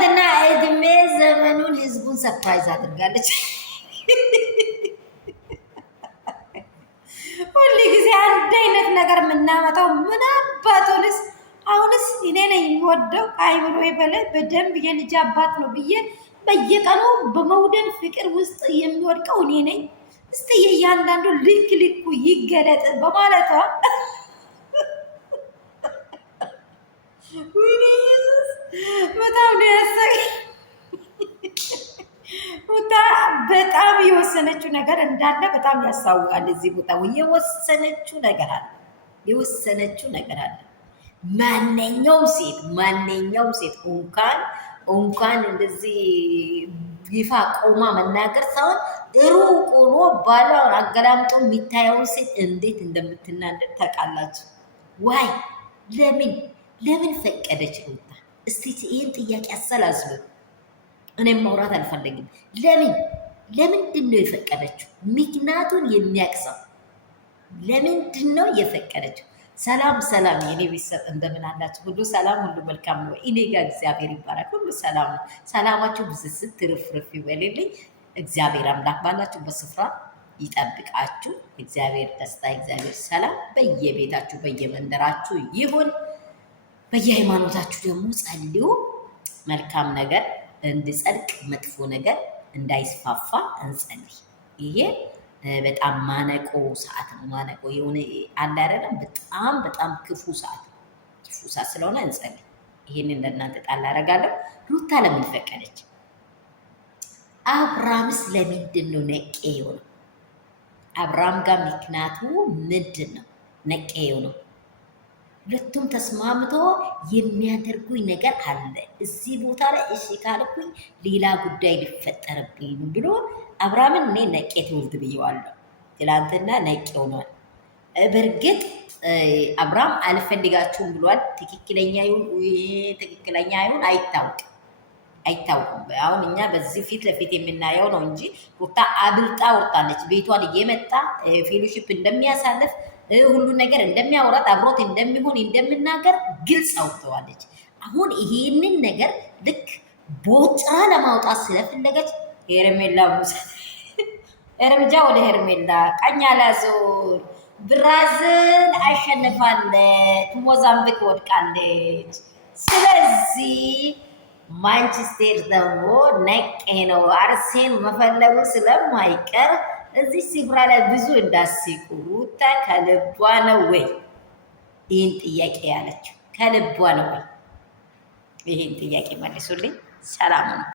ትናንትና እድሜ ዘመኑን ህዝቡን ሰርፕራይዝ አድርጋለች። ሁሉ ጊዜ አንድ አይነት ነገር የምናመጣው ምን አባቱንስ። አሁንስ እኔ ነኝ የምወደው አይብሎ በላይ በደንብ የልጅ አባት ነው ብዬ በየቀኑ በመውደድ ፍቅር ውስጥ የሚወድቀው እኔ ነኝ። እስቲ የእያንዳንዱ ልክ ልኩ ይገለጥ በማለቷ በጣም ነው ያሳቀኝ። በጣም የወሰነችው ነገር እንዳለ በጣም ያስታውቃል። እዚህ ቦታ የወሰነችው ነገር አለ። የወሰነችው ነገር አለ። ማንኛውም ሴት እንኳን እንደዚህ ይፋ ቆማ መናገር ሳይሆን ሩቅ ሆኖ ባሏን አገላምጦ የሚታየውን ሴት እንዴት እንደምትናደድ ታውቃላችሁ? ዋይ ለምን ፈቀደች ሩታ? እስቲ ይህን ጥያቄ አሰላስሉ። እኔም ማውራት አልፈለግም። ለምንድን ነው የፈቀደችው? ምክንያቱን የሚያቅሰው ለምንድን ነው የፈቀደችው? ሰላም የኔ ቤተሰብ እንደምን አላችሁ? ሁሉ ሰላም፣ ሁሉ መልካም ነው። እኔ ጋር እግዚአብሔር ይባረክ፣ ሁሉ ሰላም ነው። ሰላማችሁ ብዝዝት ትርፍርፍ ይበልልኝ። እግዚአብሔር አምላክ ባላችሁበት ስፍራ ይጠብቃችሁ። እግዚአብሔር ደስታ፣ እግዚአብሔር ሰላም በየቤታችሁ በየመንደራችሁ ይሁን። በየሃይማኖታችሁ ደግሞ ጸልዩ። መልካም ነገር እንዲጸድቅ፣ መጥፎ ነገር እንዳይስፋፋ እንጸልይ። ይሄ በጣም ማነቆ ሰዓት ነው። ማነቆ የሆነ አለ አይደለም። በጣም ክፉ ሰዓት ስለሆነ እንጸልይ። ይሄንን ለእናንተ ጣል አደርጋለሁ። ሩታ ለምን ፈቀደች? አብርሃምስ ለምንድን ነው ነቄ የሆነው? አብርሃም ጋር ምክንያቱ ምንድን ነው ነቄ የሆነው? ሁለቱም ተስማምቶ የሚያደርጉኝ ነገር አለ። እዚህ ቦታ ላይ እሺ ካልኩኝ ሌላ ጉዳይ ሊፈጠርብኝ ብሎ አብርሃምን እኔ ነቄ ትውልድ ብየዋለሁ። ትላንትና ነቄ ሆኗል። በእርግጥ አብርሃም አልፈልጋችሁም ብሏል። ትክክለኛ ይሁን አይታወቅም። አሁን እኛ በዚህ ፊት ለፊት የምናየው ነው እንጂ ሩታ አብልጣ ወርታለች። ቤቷን እየመጣ ፌሎሺፕ እንደሚያሳልፍ ሁሉ ነገር እንደሚያወራት አብሮት እንደሚሆን እንደምናገር ግልጽ አውጥተዋለች። አሁን ይሄንን ነገር ልክ ቦጭራ ለማውጣት ስለፈለገች ሄርሜላ እርምጃ ወደ ሄርሜላ ቀኛ ላዞር። ብራዝል አሸንፋለች፣ ሞዛምቢክ ወድቃለች። ስለዚህ ማንቸስተር ደግሞ ነቄ ነው። አርሴን መፈለጉ ስለማይቀር እዚህ ስፍራ ላይ ብዙ እንዳስቁ። ሩታ ከልቧ ነው ወይ? ይህን ጥያቄ ያለችው ከልቧ ነው ወይ? ይህን ጥያቄ መልሱልኝ። ሰላም ነው።